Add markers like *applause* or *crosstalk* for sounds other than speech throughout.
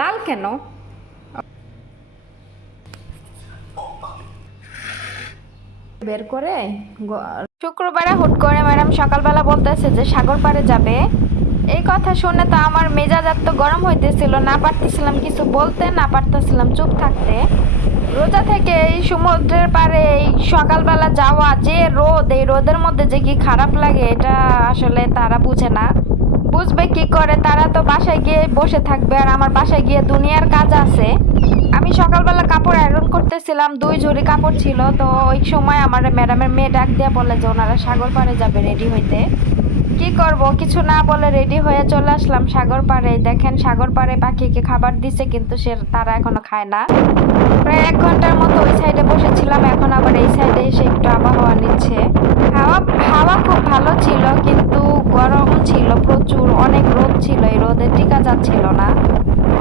লাল কেন? বের করে শুক্রবারে হুট করে ম্যাডাম সকালবেলা বলতেছে যে সাগর পাড়ে যাবে। এই কথা শুনে তো আমার মেজাজ এত গরম হইতেছিল, না পারতেছিলাম কিছু বলতে, না পারতেছিলাম চুপ থাকতে। রোজা থেকে এই সমুদ্রের পাড়ে এই সকালবেলা যাওয়া যে রোদ, এই রোদের মধ্যে যে কি খারাপ লাগে, এটা আসলে তারা বুঝে না। বুঝবে কি করে? তারা তো বাসায় গিয়ে বসে থাকবে আর আমার বাসায় গিয়ে দুনিয়ার কাজ আছে। আমি সকালবেলা কাপড় আয়রন করতেছিলাম, দুই ঝুড়ি কাপড় ছিল, তো ওই সময় আমার ম্যাডামের মেয়ে ডাক দিয়ে বলে যে ওনারা সাগর পাড়ে যাবে রেডি হইতে। কি করব? কিছু না বলে রেডি হয়ে চলে আসলাম সাগর পাড়ে। দেখেন সাগর পাড়ে পাখিকে খাবার দিছে, কিন্তু সে তারা এখনও খায় না। প্রায় এক ঘণ্টার মতো ওই সাইডে বসেছিলাম এখন আবার এই সাইডে এসে একটু আবহাওয়া নিচ্ছে হাওয়া হাওয়া খুব ভালো ছিল কিন্তু গরম ছিল প্রচুর, অনেক রোদ ছিল, এই রোদে টিকা যাচ্ছিল না।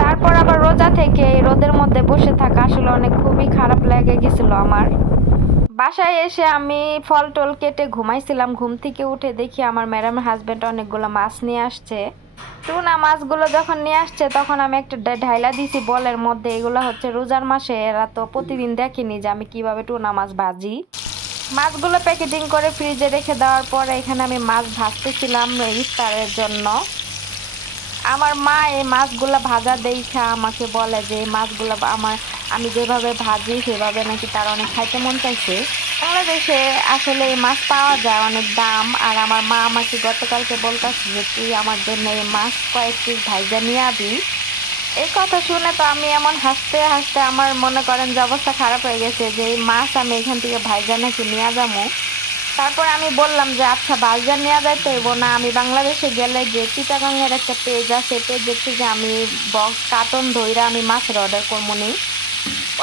তারপর আবার রোজা থেকে এই রোদের মধ্যে বসে থাকা আসলে অনেক খুবই খারাপ লেগে গেছিল আমার। বাসায় এসে আমি ফল টল কেটে ঘুমাইছিলাম, ঘুম থেকে উঠে দেখি আমার ম্যাডাম হাজব্যান্ড অনেকগুলো মাছ নিয়ে আসছে। টুনা মাছগুলো যখন নিয়ে আসছে, তখন আমি একটা ঢাইলা দিছি বলের মধ্যে, এগুলো হচ্ছে রোজার মাসে, এরা তো প্রতিদিন দেখেনি যে আমি কীভাবে টুনা মাছ ভাজি। মাছগুলো প্যাকেটিং করে ফ্রিজে রেখে দেওয়ার পরে এখানে আমি মাছ ভাজতেছিলাম ইফতারের জন্য। আমার মা এই মাছগুলো ভাজা দেখা আমাকে বলে যে মাছগুলো আমার, আমি যেভাবে ভাজি সেভাবে নাকি তার অনেক খাইতে মন চাইছে। বাংলাদেশে আসলে এই মাছ পাওয়া যায় অনেক দাম। আর আমার মা আমাকে গতকালকে বলতেছে যে, তুই আমার জন্য এই মাছ কয়েক পিস ভাইজা নিয়ে আবি। এই কথা শুনে তো আমি এমন হাসতে হাসতে আমার মনে করেন যে অবস্থা খারাপ হয়ে গেছে যে এই মাছ আমি এখান থেকে ভাইজা নাকি নিয়ে যাব। তারপর আমি বললাম যে আচ্ছা বাজার নেওয়া যায় তো না, আমি বাংলাদেশে গেলে যে চিটাগাংয়ের একটা পেজ আছে পেজ থেকে আমি বক্স কার্টন ধইরা আমি মাছের অর্ডার করব নি।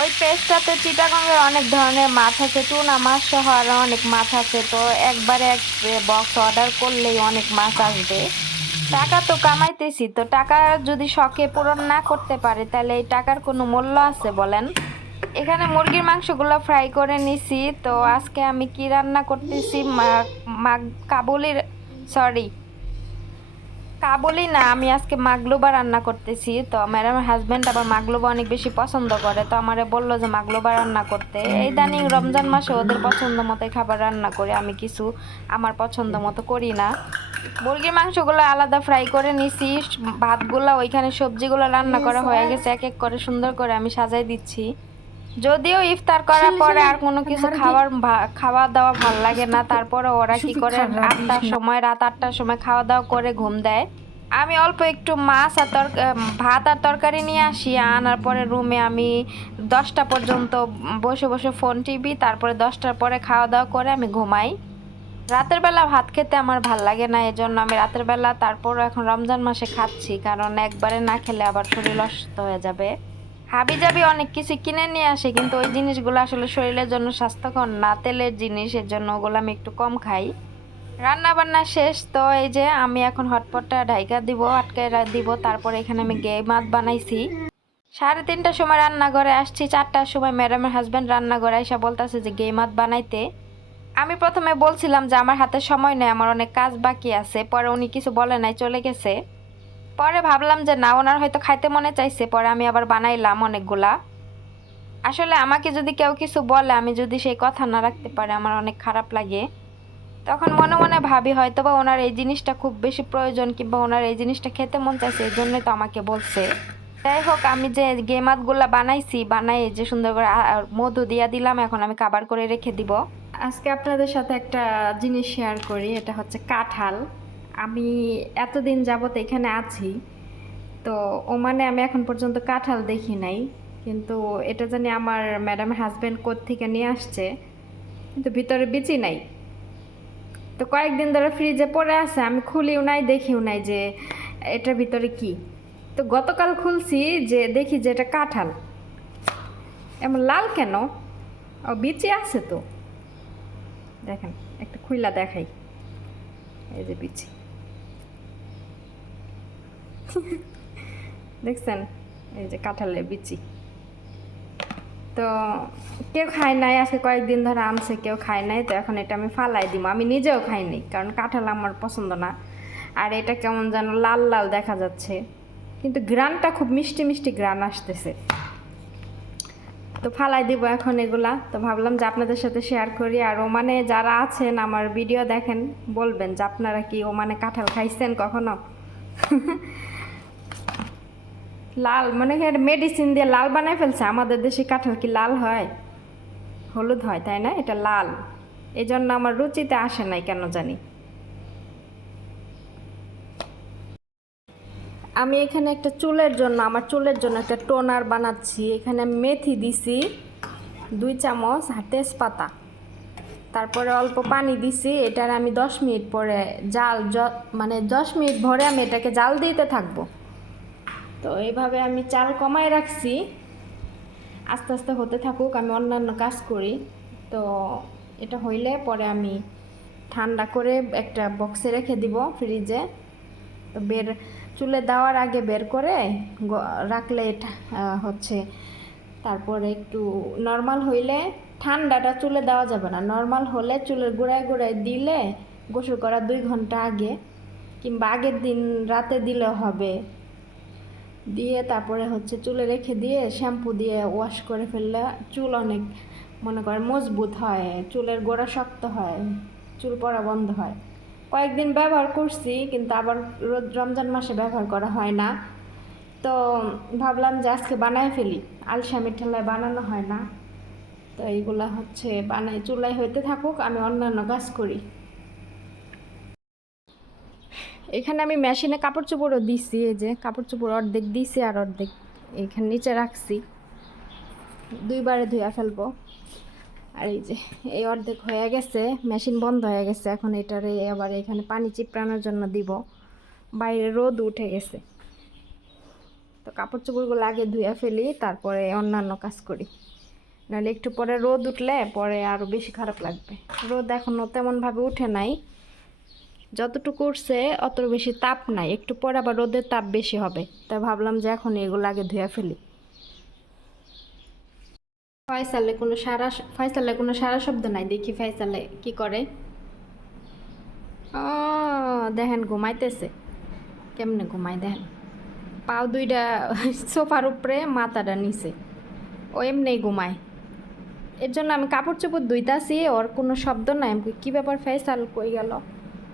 ওই পেজটাতে চিটাগাংয়ের অনেক ধরনের মাছ আছে, টুনা মাছ সহ আরও অনেক মাছ আছে। তো একবারে এক বক্স অর্ডার করলেই অনেক মাছ আসবে। টাকা তো কামাইতেছি, তো টাকা যদি শখে পূরণ না করতে পারে, তাহলে এই টাকার কোনো মূল্য আছে বলেন? এখানে মুরগির মাংসগুলো ফ্রাই করে নিছি, তো আজকে আমি কি রান্না করতেছি? কাবুলির, সরি, কাবুলি না, আমি আজকে মাগলোবা রান্না করতেছি, তো ম্যাডামের হাজব্যান্ড আবার মাগলোবা অনেক বেশি পছন্দ করে, তো আমারে বলল যে মাগলোবা রান্না করতে। এই দানিং রমজান মাসে ওদের পছন্দ মতো খাবার রান্না করে, আমি কিছু আমার পছন্দ মতো করি না। মুরগির মাংসগুলো আলাদা ফ্রাই করে নিছি। ভাতগুলো ওইখানে সবজিগুলো রান্না করা হয়ে গেছে এক এক করে সুন্দর করে আমি সাজাই দিচ্ছি। যদিও ইফতার করার পরে আর কোনো কিছু খাবার খাওয়া দাওয়া ভালো লাগে না। তারপরে ওরা কি করে আটটার সময় রাত আটটার সময় খাওয়া দাওয়া করে ঘুম দেয়। আমি অল্প একটু মাছ আর তর ভাত আর তরকারি নিয়ে আসি। আনার পরে রুমে আমি দশটা পর্যন্ত বসে বসে ফোন টিভি তারপরে দশটার পরে খাওয়া দাওয়া করে আমি ঘুমাই। রাতের বেলা ভাত খেতে আমার ভালো লাগে না, এজন্য আমি রাতের বেলা তারপর এখন রমজান মাসে খাচ্ছি, কারণ একবারে না খেলে আবার শরীর অসুস্থ হয়ে যাবে। হাবি জাবি অনেক কিছু কিনে নিয়ে আসে, কিন্তু ওই জিনিসগুলো আসলে শরীরের জন্য স্বাস্থ্যকর না, তেলের জিনিস এর জন্য ওগুলো আমি একটু কম খাই। রান্না বান্না শেষ, তো এই যে আমি এখন হটপটটা ঢাইকা দিব, আটকে দিব, তারপর এখানে আমি গে মাছ বানাইছি। সাড়ে তিনটার সময় রান্নাঘরে আসছি, চারটার সময় ম্যাডামের হাজব্যান্ড রান্নাঘরে এসে বলতেছে যে গে মাছ বানাইতে। আমি প্রথমে বলছিলাম যে আমার হাতে সময় নেই, আমার অনেক কাজ বাকি আছে। পরে উনি কিছু বলে নাই, চলে গেছে। পরে ভাবলাম যে না, ওনার হয়তো খাইতে মনে চাইছে। পরে আমি আবার বানাইলাম অনেকগুলা। আসলে আমাকে যদি কেউ কিছু বলে, আমি যদি সেই কথা না রাখতে পারে, আমার অনেক খারাপ লাগে। তখন মনে মনে ভাবি হয়তো বা ওনার এই জিনিসটা খুব বেশি প্রয়োজন, কিংবা ওনার এই জিনিসটা খেতে মন চাইছে এই জন্যই তো আমাকে বলছে। যাই হোক, আমি যে গেমাতগুলা বানাইছি, বানাই যে সুন্দর করে মধু দিয়া দিলাম, এখন আমি কাবার করে রেখে দিব। আজকে আপনাদের সাথে একটা জিনিস শেয়ার করি, এটা হচ্ছে কাঁঠাল। আমি এতদিন যাবত এখানে আছি, তো ওমানে আমি এখন পর্যন্ত কাঁঠাল দেখি নাই, কিন্তু এটা জানি আমার ম্যাডাম হাজব্যান্ড থেকে নিয়ে আসছে, কিন্তু ভিতরে বিচি নাই। তো কয়েকদিন ধরে ফ্রিজে পড়ে আছে, আমি খুলিও নাই, দেখিও নাই যে এটার ভিতরে কি। তো গতকাল খুলছি যে দেখি যে এটা কাঁঠাল। এমন লাল কেন? ও বিচি আছে তো। দেখেন, একটা খুইলা দেখাই। এই যে বিচি। দেখছেন? এই যে কাঁঠালের বিচি। তো কেউ খায় নাই, আজকে কয়েকদিন ধরে আনছে, কেউ খায় নাই, তো এখন এটা আমি ফালাই দিব। আমি নিজেও খাইনি কারণ কাঁঠাল আমার পছন্দ না। আর এটা কেমন যেন লাল লাল দেখা যাচ্ছে। কিন্তু গ্রানটা খুব মিষ্টি মিষ্টি গ্রান আসতেছে। তো ফালাই দিব এখন এগুলা। তো ভাবলাম যে আপনাদের সাথে শেয়ার করি। আর ওমানে যারা আছেন, আমার ভিডিও দেখেন, বলবেন যে আপনারা কি ওমানে কাঁঠাল খাইছেন কখনো? *laughs* লাল মানে মেডিসিন দিয়ে লাল বানায় ফেলছে। আমাদের দেশে কাঁঠাল কি লাল হয়? হলুদ হয়, তাই না? এটা লাল। এই জন্য আমার রুচিতে আসে নাই, কেন জানি। আমি এখানে একটা চুলের জন্য, আমার চুলের জন্য একটা টোনার বানাচ্ছি। এখানে মেথি দিছি, দুই চামচ আর তেজপাতা। তারপরে অল্প পানি দিছি, এটার আমি দশ মিনিট পরে জাল মানে দশ মিনিট ভরে আমি এটাকে জাল দিতে থাকব। তো এইভাবে আমি চাল কমায় রাখছি। আস্তে আস্তে হতে থাকুক, আমি অন্যান্য কাজ করি। তো এটা হইলে পরে আমি ঠান্ডা করে একটা বক্সে রেখে দিব ফ্রিজে। তো বের চুলে দেওয়ার আগে বের করে রাখলে হচ্ছে, তারপরে একটু নর্মাল হইলে ঠান্ডাটা চুলে দেওয়া যাবে না। নর্মাল হলে চুলের গোড়ায় গোড়ায় দিলে গোসল করার দুই ঘণ্টা আগে, কিংবা আগের দিন রাতে দিলে হবে। দিয়ে তারপরে হচ্ছে চুলে রেখে দিয়ে শ্যাম্পু দিয়ে ওয়াশ করে ফেললে চুল অনেক, মনে করেন, মজবুত হয়, চুলের গোড়া শক্ত হয়, চুল পড়া বন্ধ হয়। কয়েকদিন ব্যবহার করছি, কিন্তু আবার রোজ রমজান মাসে ব্যবহার করা হয় না। তো ভাবলাম যে আজকে বানায় ফেলি আলসামি ঠেলায় বানানো হয় না। তো এইগুলা হচ্ছে বানাই চুলাই হইতে থাকুক, আমি অন্যান্য কাজ করি। এখানে আমি মেশিনে কাপড় চোপড়ও দিছি, এই যে কাপড় চোপড় অর্ধেক দিছি আর অর্ধেক এখানে নিচে রাখছি। দুইবারে ধুয়ে ফেলব। আর এই যে, এই অর্ধেক হয়ে গেছে, মেশিন বন্ধ হয়ে গেছে, এখন এটারে আবার এখানে পানি চিপড়ানোর জন্য দিব। বাইরে রোদ উঠে গেছে। তো কাপড় চোপড়গুলো আগে ধুয়ে ফেলি, তারপরে অন্যান্য কাজ করি। নাহলে একটু পরে রোদ উঠলে পরে আরও বেশি খারাপ লাগবে। রোদ এখনও তেমনভাবে উঠে নাই। যতটুকু উঠছে অত বেশি তাপ নাই। একটু পরে আবার রোদের তাপ বেশি হবে। তাই ভাবলাম যে এখন এগুলো আগে ধুয়ে ফেলি। ফয়সালে কোনো সারা ফয়সালে কোনো সারা শব্দ নাই, দেখি ফয়সালে কি করে? ও দেখেন, ঘুমাইতেছে। কেমনে ঘুমাই দেখেন? পাও দুইটা *laughs* সোফার উপরে মাথাটা নিচে। ও এমনি ঘুমায়। এর জন্য আমি কাপড় চোপড় ধুইতাছি, ওর কোনো শব্দ নাই। আমি কি ব্যাপার ফেসাল কই গেল?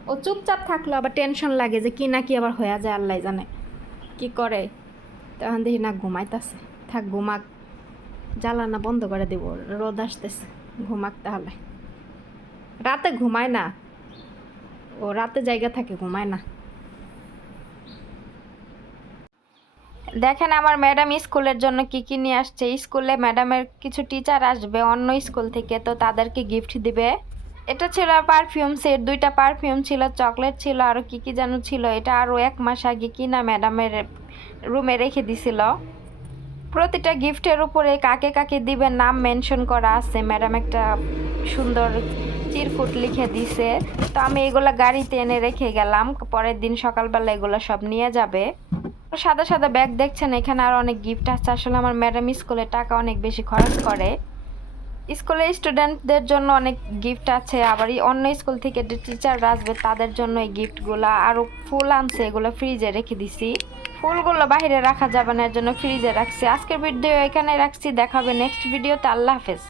ও চুপচাপ থাকল, আবার টেনশন লাগে যে কি না কি আবার হয়ে যায়, আল্লাহ জানে। কি করে? তখন দেখি, না, ঘুমাইতাছে। থাক, ঘুমাক। জ্বালানা বন্ধ করে দিব, রোদ আসতেছে, ঘুমাক তাহলে। রাতে ঘুমায় না, ও রাতে জায়গা থাকে, ঘুমায় না। দেখেন আমার ম্যাডাম স্কুলের জন্য কি কি নিয়ে আসছে। স্কুলে ম্যাডামের কিছু টিচার আসবে, অন্য স্কুল থেকে, তো তাদেরকে গিফট দিবে। এটা ছিল পারফিউম সেট দুইটা পারফিউম ছিল চকলেট ছিল, আর কি কি যেন ছিল, এটা আরও এক মাস আগে কিনা ম্যাডামের রুমে রেখে দিছিল। প্রতিটা গিফটের উপরে কাকে কাকে দিবে নাম মেনশন করা আছে। ম্যাডাম একটা সুন্দর চিরকুট লিখে দিছে। তো আমি এগুলা গাড়িতে এনে রেখে গেলাম। পরের দিন সকালবেলা এগুলো সব নিয়ে যাবে। সাদা সাদা ব্যাগ দেখছেন, এখানে আর অনেক গিফট আছে। আসলে আমার ম্যাডাম স্কুলে টাকা অনেক বেশি খরচ করে। স্কুলের স্টুডেন্টদের জন্য অনেক গিফট আছে। আবার অন্য স্কুল থেকে যে টিচাররা আসবে, তাদের জন্য এই গিফটগুলো আরও ফুল আনছে, এগুলো ফ্রিজে রেখে দিছি। ফুলগুলো বাহিরে রাখা যাবে না, এর জন্য ফ্রিজে রাখছি। আজকের ভিডিও এখানে রাখছি, দেখাবে নেক্সট ভিডিওতে আল্লাহ হাফেজ।